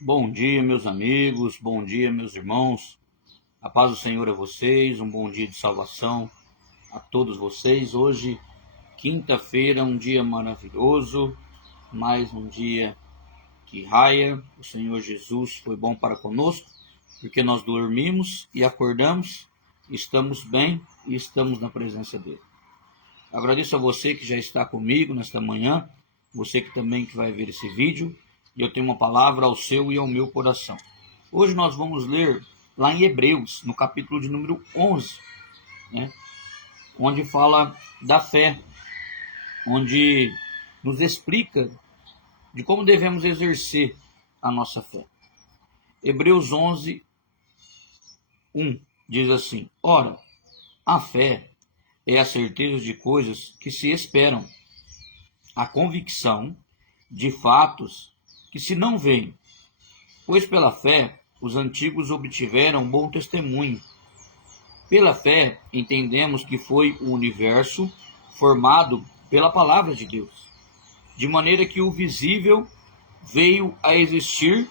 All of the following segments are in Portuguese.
Bom dia, meus amigos, bom dia, meus irmãos. A paz do Senhor a vocês, um bom dia de salvação a todos vocês. Hoje, quinta-feira, um dia maravilhoso, mais um dia que raia. O Senhor Jesus foi bom para conosco, porque nós dormimos e acordamos, estamos bem e estamos na presença dele. Agradeço a você que já está comigo nesta manhã, você que também que vai ver esse vídeo, e eu tenho uma palavra ao seu e ao meu coração. Hoje nós vamos ler lá em Hebreus, no capítulo de número 11, onde fala da fé, onde nos explica de como devemos exercer a nossa fé. Hebreus 11, 1 diz assim: Ora, a fé é a certeza de coisas que se esperam, a convicção de fatos que se não veem. Pois pela fé os antigos obtiveram bom testemunho. Pela fé entendemos que foi o universo formado pela palavra de Deus, de maneira que o visível veio a existir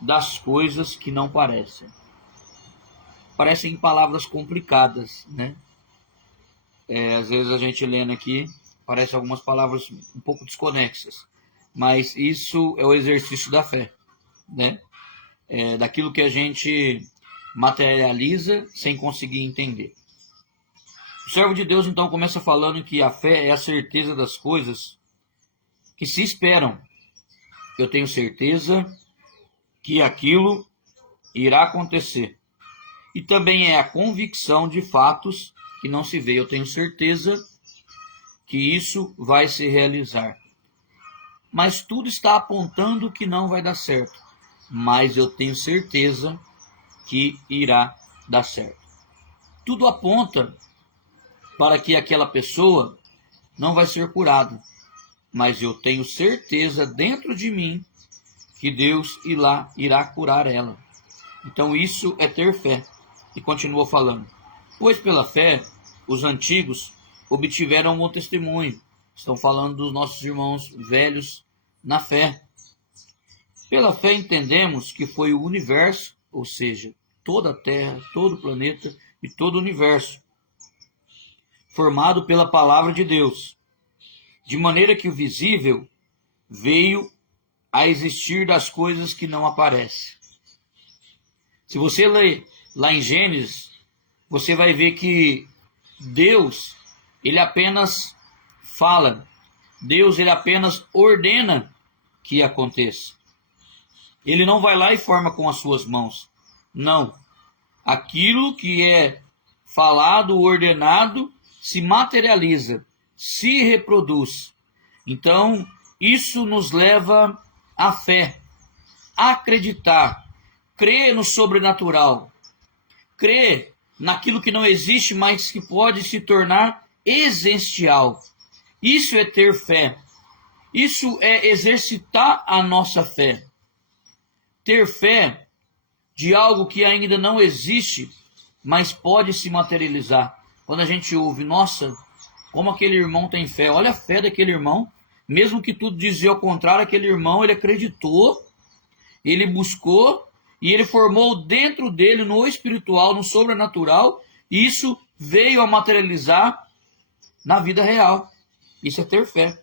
das coisas que não parecem. Parecem palavras complicadas, né? Às vezes a gente lendo aqui, parece algumas palavras um pouco desconexas, mas isso é o exercício da fé, né? Daquilo que a gente materializa sem conseguir entender. O servo de Deus então começa falando que a fé é a certeza das coisas que se esperam. Eu tenho certeza que aquilo irá acontecer. E também é a convicção de fatos que não se vê. Eu tenho certeza que isso vai se realizar. Mas tudo está apontando que não vai dar certo. Mas eu tenho certeza que irá dar certo. Tudo aponta para que aquela pessoa não vai ser curada. Mas eu tenho certeza dentro de mim que Deus irá curar ela. Então isso é ter fé. E continua falando: Pois pela fé os antigos obtiveram um bom testemunho. Estão falando dos nossos irmãos velhos na fé. Pela fé entendemos que foi o universo, ou seja, toda a Terra, todo o planeta e todo o universo, formado pela palavra de Deus, de maneira que o visível veio a existir das coisas que não aparecem. Se você ler lá em Gênesis, você vai ver que Deus, ele apenas fala, Deus, ele apenas ordena que aconteça. Ele não vai lá e forma com as suas mãos. Não. Aquilo que é falado, ordenado, se materializa, se reproduz. Então, isso nos leva à fé, a acreditar, crer no sobrenatural, crer naquilo que não existe, mas que pode se tornar essencial. Isso é ter fé. Isso é exercitar a nossa fé. Ter fé de algo que ainda não existe, mas pode se materializar. Quando a gente ouve, nossa, como aquele irmão tem fé. Olha a fé daquele irmão. Mesmo que tudo dizia ao contrário, aquele irmão, ele acreditou, ele buscou, e ele formou dentro dele, no espiritual, no sobrenatural, e isso veio a materializar na vida real. Isso é ter fé.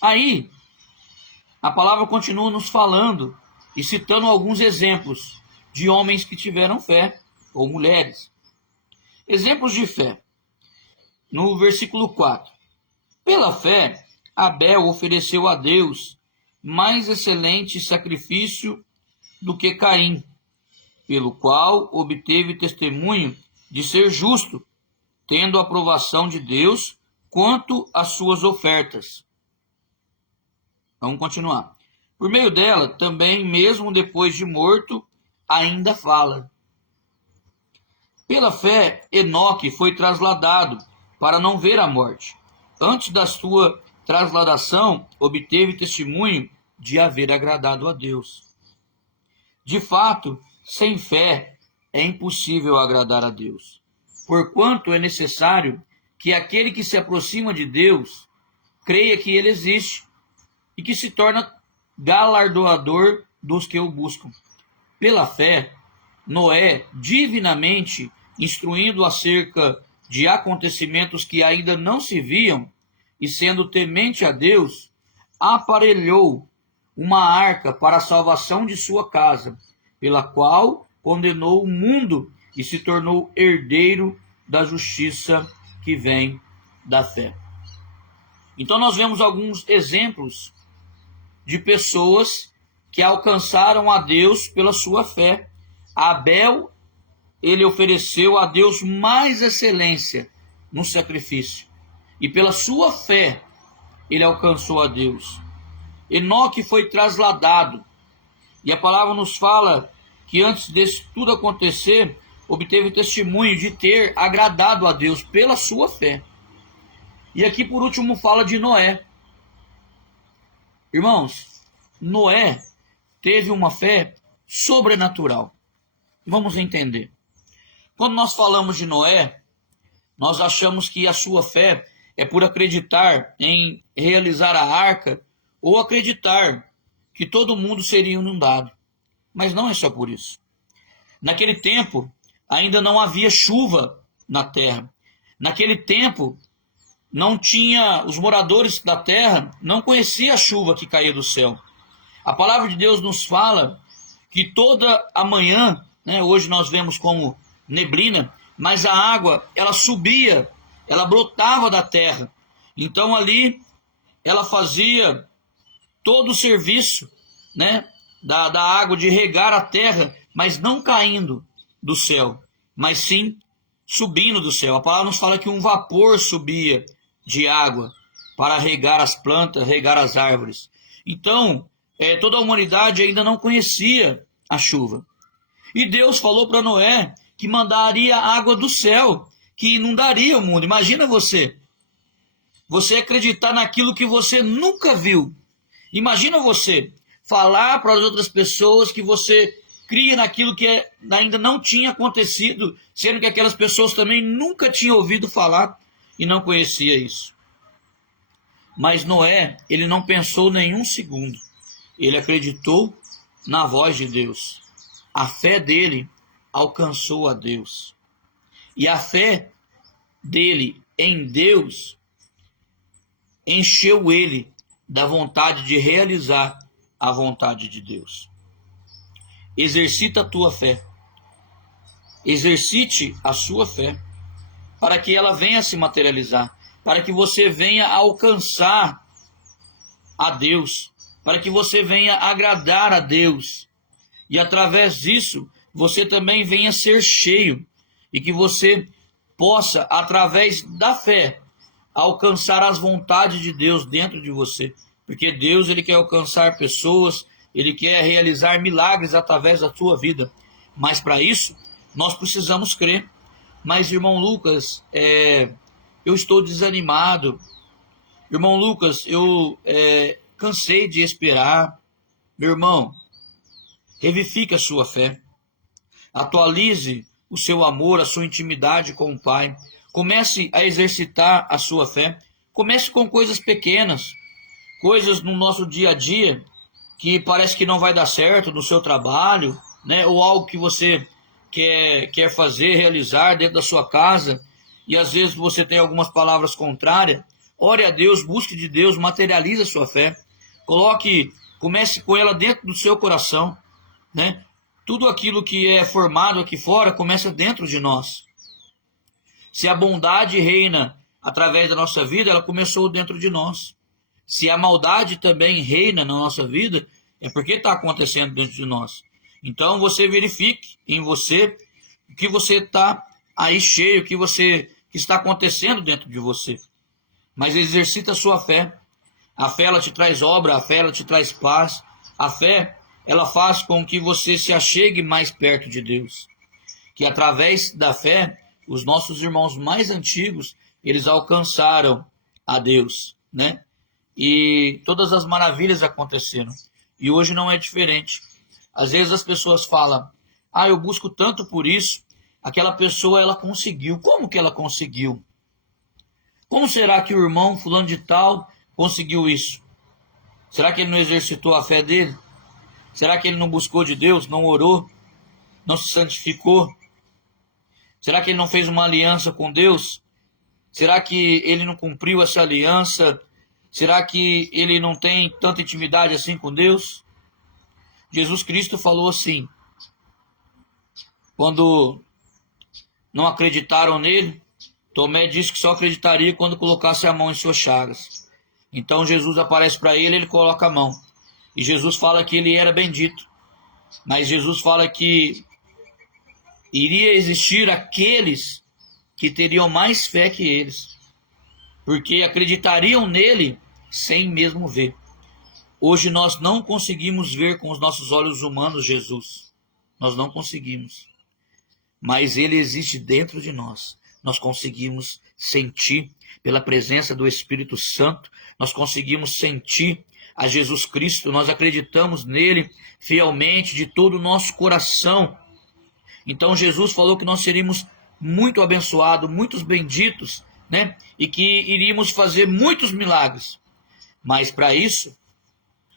Aí, a palavra continua nos falando e citando alguns exemplos de homens que tiveram fé, ou mulheres. Exemplos de fé. No versículo 4. Pela fé, Abel ofereceu a Deus mais excelente sacrifício do que Caim, pelo qual obteve testemunho de ser justo, tendo a aprovação de Deus quanto às suas ofertas. Vamos continuar. Por meio dela, também, mesmo depois de morto, ainda fala. Pela fé, Enoque foi trasladado para não ver a morte. Antes da sua trasladação, obteve testemunho de haver agradado a Deus. De fato, sem fé é impossível agradar a Deus, porquanto é necessário que aquele que se aproxima de Deus creia que ele existe e que se torna galardoador dos que o buscam. Pela fé, Noé, divinamente instruindo acerca de acontecimentos que ainda não se viam, e sendo temente a Deus, aparelhou uma arca para a salvação de sua casa, pela qual condenou o mundo e se tornou herdeiro da justiça que vem da fé. Então nós vemos alguns exemplos de pessoas que alcançaram a Deus pela sua fé. Abel, ele ofereceu a Deus mais excelência no sacrifício, e pela sua fé ele alcançou a Deus. Enoque foi trasladado, e a palavra nos fala que antes disso tudo acontecer, obteve testemunho de ter agradado a Deus pela sua fé. E aqui por último fala de Noé. Irmãos, Noé teve uma fé sobrenatural. Vamos entender. Quando nós falamos de Noé, nós achamos que a sua fé é por acreditar em realizar a arca ou acreditar que todo mundo seria inundado. Mas não é só por isso. Naquele tempo, ainda não havia chuva na terra. Naquele tempo, não tinha, os moradores da terra não conheciam a chuva que caía do céu. A palavra de Deus nos fala que toda a manhã, hoje nós vemos como neblina, mas a água, ela subia, ela brotava da terra. Então ali, ela fazia todo o serviço, da água, de regar a terra, mas não caindo do céu, mas sim subindo do céu. A palavra nos fala que um vapor subia de água para regar as plantas, regar as árvores. Então, toda a humanidade ainda não conhecia a chuva. E Deus falou para Noé que mandaria água do céu, que inundaria o mundo. Imagina você acreditar naquilo que você nunca viu. Imagina você falar para as outras pessoas que você cria naquilo que ainda não tinha acontecido, sendo que aquelas pessoas também nunca tinham ouvido falar e não conhecia isso. Mas Noé, ele não pensou nenhum segundo. Ele acreditou na voz de Deus. A fé dele alcançou a Deus. E a fé dele em Deus encheu ele da vontade de realizar a vontade de Deus. Exercita a tua fé. Exercite a sua fé para que ela venha se materializar, para que você venha alcançar a Deus, para que você venha agradar a Deus. E através disso, você também venha ser cheio e que você possa, através da fé, alcançar as vontades de Deus dentro de você. Porque Deus, ele quer alcançar pessoas, ele quer realizar milagres através da sua vida. Mas para isso, nós precisamos crer. Mas, irmão Lucas, eu estou desanimado. Irmão Lucas, eu cansei de esperar. Meu irmão, revifique a sua fé. Atualize o seu amor, a sua intimidade com o Pai. Comece a exercitar a sua fé. Comece com coisas pequenas, coisas no nosso dia a dia que parece que não vai dar certo no seu trabalho, ou algo que você quer fazer, realizar dentro da sua casa, e às vezes você tem algumas palavras contrárias. Ore a Deus, busque de Deus, materialize a sua fé. Comece com ela dentro do seu coração, Tudo aquilo que é formado aqui fora começa dentro de nós. Se a bondade reina através da nossa vida, ela começou dentro de nós. Se a maldade também reina na nossa vida, é porque está acontecendo dentro de nós. Então você verifique em você o que você está aí cheio, o que está acontecendo dentro de você. Mas exercita a sua fé. A fé, ela te traz obra, a fé, ela te traz paz. A fé, ela faz com que você se achegue mais perto de Deus. Que através da fé, os nossos irmãos mais antigos, eles alcançaram a Deus, E todas as maravilhas aconteceram. E hoje não é diferente. Às vezes as pessoas falam, eu busco tanto por isso. Aquela pessoa, ela conseguiu. Como que ela conseguiu? Como será que o irmão fulano de tal conseguiu isso? Será que ele não exercitou a fé dele? Será que ele não buscou de Deus, não orou, não se santificou? Será que ele não fez uma aliança com Deus? Será que ele não cumpriu essa aliança? Será que ele não tem tanta intimidade assim com Deus? Jesus Cristo falou assim, quando não acreditaram nele, Tomé disse que só acreditaria quando colocasse a mão em suas chagas. Então Jesus aparece para ele, ele coloca a mão. E Jesus fala que ele era bendito. Mas Jesus fala que iria existir aqueles que teriam mais fé que eles, porque acreditariam nele sem mesmo ver. Hoje nós não conseguimos ver com os nossos olhos humanos Jesus. Nós não conseguimos. Mas ele existe dentro de nós. Nós conseguimos sentir pela presença do Espírito Santo. Nós conseguimos sentir a Jesus Cristo. Nós acreditamos nele fielmente de todo o nosso coração. Então Jesus falou que nós seríamos muito abençoados, muitos benditos, né? E que iríamos fazer muitos milagres. Mas para isso,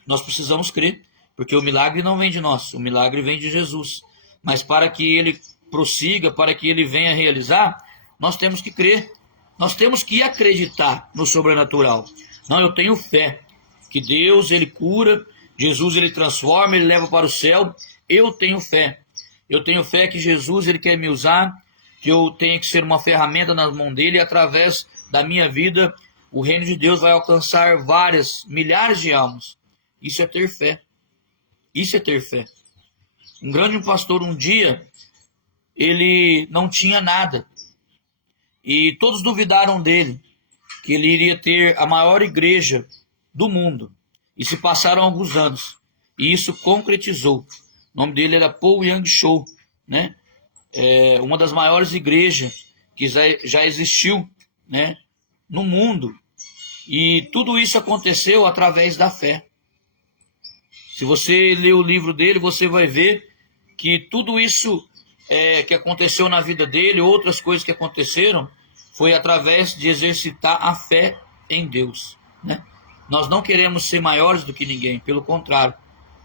nós precisamos crer, porque o milagre não vem de nós, o milagre vem de Jesus. Mas para que ele prossiga, para que ele venha realizar, nós temos que crer, nós temos que acreditar no sobrenatural. Não, eu tenho fé que Deus, ele cura, Jesus, ele transforma, ele leva para o céu. Eu tenho fé. Eu tenho fé que Jesus, ele quer me usar, que eu tenho que ser uma ferramenta nas mãos dele, e através da minha vida, o reino de Deus vai alcançar milhares de almas. Isso é ter fé. Isso é ter fé. Um grande pastor, um dia, ele não tinha nada. E todos duvidaram dele, que ele iria ter a maior igreja do mundo. E se passaram alguns anos. E isso concretizou. O nome dele era Paul Young Cho, né? Uma das maiores igrejas que já existiu, né, no mundo. E tudo isso aconteceu através da fé. Se você ler o livro dele, você vai ver que tudo isso que aconteceu na vida dele, outras coisas que aconteceram, foi através de exercitar a fé em Deus, né? Nós não queremos ser maiores do que ninguém, pelo contrário.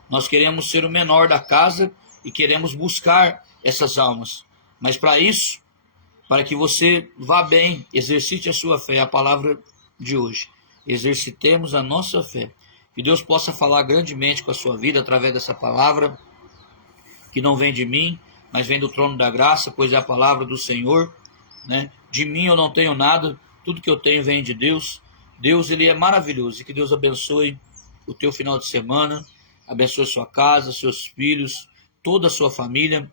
Nós queremos ser o menor da casa e queremos buscar essas almas. Mas para isso, para que você vá bem, exercite a sua fé, a palavra de hoje. Exercitemos a nossa fé. Que Deus possa falar grandemente com a sua vida através dessa palavra, que não vem de mim, mas vem do trono da graça, pois é a palavra do Senhor, né? De mim eu não tenho nada, tudo que eu tenho vem de Deus. Deus, ele é maravilhoso, e que Deus abençoe o teu final de semana, abençoe sua casa, seus filhos, toda a sua família,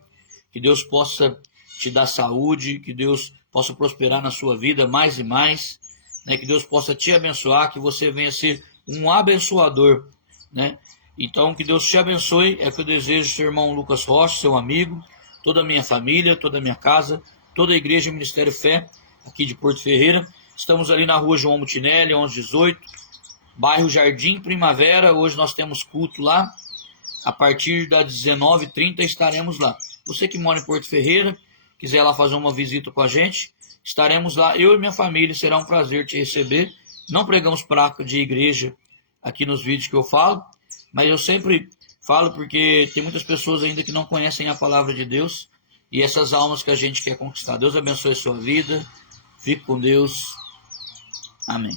que Deus possa te dar saúde, que Deus possa prosperar na sua vida mais e mais, né? Que Deus possa te abençoar, que você venha ser um abençoador, né? Então, que Deus te abençoe, é o que eu desejo, seu irmão Lucas Rocha, seu amigo, toda a minha família, toda a minha casa, toda a igreja e Ministério Fé, aqui de Porto Ferreira. Estamos ali na rua João Mutinelli, 1118, bairro Jardim Primavera. Hoje nós temos culto lá, a partir das 19h30 estaremos lá. Você que mora em Porto Ferreira, quiser lá fazer uma visita com a gente, estaremos lá, eu e minha família, será um prazer te receber. Não pregamos placa de igreja aqui nos vídeos que eu falo, mas eu sempre falo porque tem muitas pessoas ainda que não conhecem a palavra de Deus e essas almas que a gente quer conquistar. Deus abençoe a sua vida, fique com Deus, amém.